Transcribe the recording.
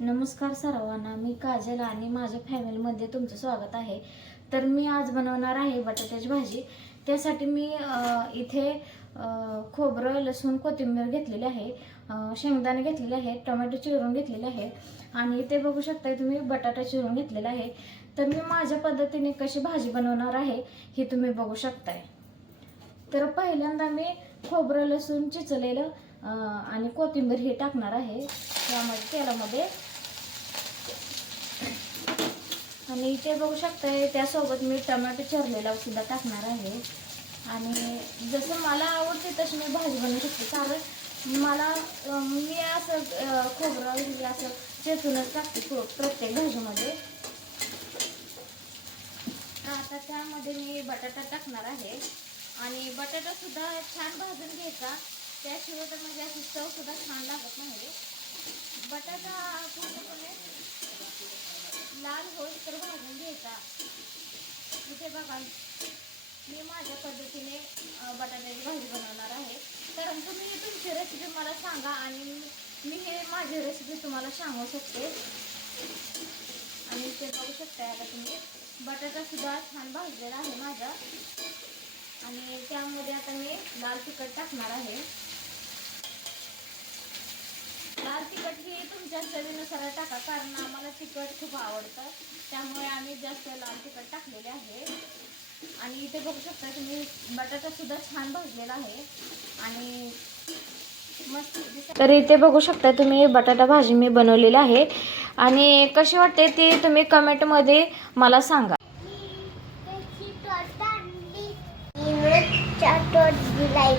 नमस्कार सर्वांना, मी काजल आणि माझ्या फॅमिलीमध्ये तुमचं स्वागत आहे। तर मी आज बनवणार आहे बटाट्याची भाजी। त्यासाठी मी इथे खोबरं, लसूण, कोथिंबीर घेतलेली आहे, शेंगदाणे घेतलेले आहे, टोमॅटो चिरून घेतलेले आहे आणि इथे बघू शकता तुम्ही बटाटा चिरून घेतलेला आहे। तर मी माझ्या पद्धतीने कशी भाजी बनवणार आहे हे तुम्ही बघू शकताय। तर पहिल्यांदा मी खोबरं, लसूण चिचलेलं आणि कोथिंबीर हे टाकणार आहे त्यामध्ये तेलामध्ये। आणि इथे बघू शकताय त्यासोबत मी टोमॅटो चिरलेला सुद्धा टाकणार आहे। आणि जसं मला आवडते तशी मी भाजी बनवू शकते, कारण मी असं खोबरं असं चेचूनच टाकते प्रत्येक भाजीमध्ये। आता त्यामध्ये मी बटाटा टाकणार आहे आणि बटाटा सुद्धा छान भाजून घ्यायचा, त्याशिवाय तर म्हणजे अशी चव सुद्धा छान लागत नाही। बटाटा पूर्णपणे लाल होईल तर भाजून घ्यायचा। इथे बघा मी माझ्या पद्धतीने बटाट्याची भाजी बनवणार आहे, तर तुम्ही तुमची रेसिपी मला सांगा आणि मी हे माझी रेसिपी तुम्हाला सांगू शकते। आणि इथे बघू शकता आता तुम्ही बटाटा सुद्धा छान भाजलेला आहे माझा। आणि त्यामध्ये आता मी लाल तिखट टाकणार आहे। लाल तिखट ही तुमच्या चवीनुसार टाका, कारण आम्हाला तिखट खूप आवडतं, त्यामुळे आम्ही जास्त लाल तिखट टाकलेले आहे। आणि इथे बघू शकता तुम्ही बटाटा सुद्धा छान भाजलेला आहे आणि मस्त। तर इथे बघू शकता तुम्ही बटाटा भाजी मी बनवलेली आहे आणि कशी वाटते ती तुम्ही कमेंटमध्ये मला सांगा। दिलाय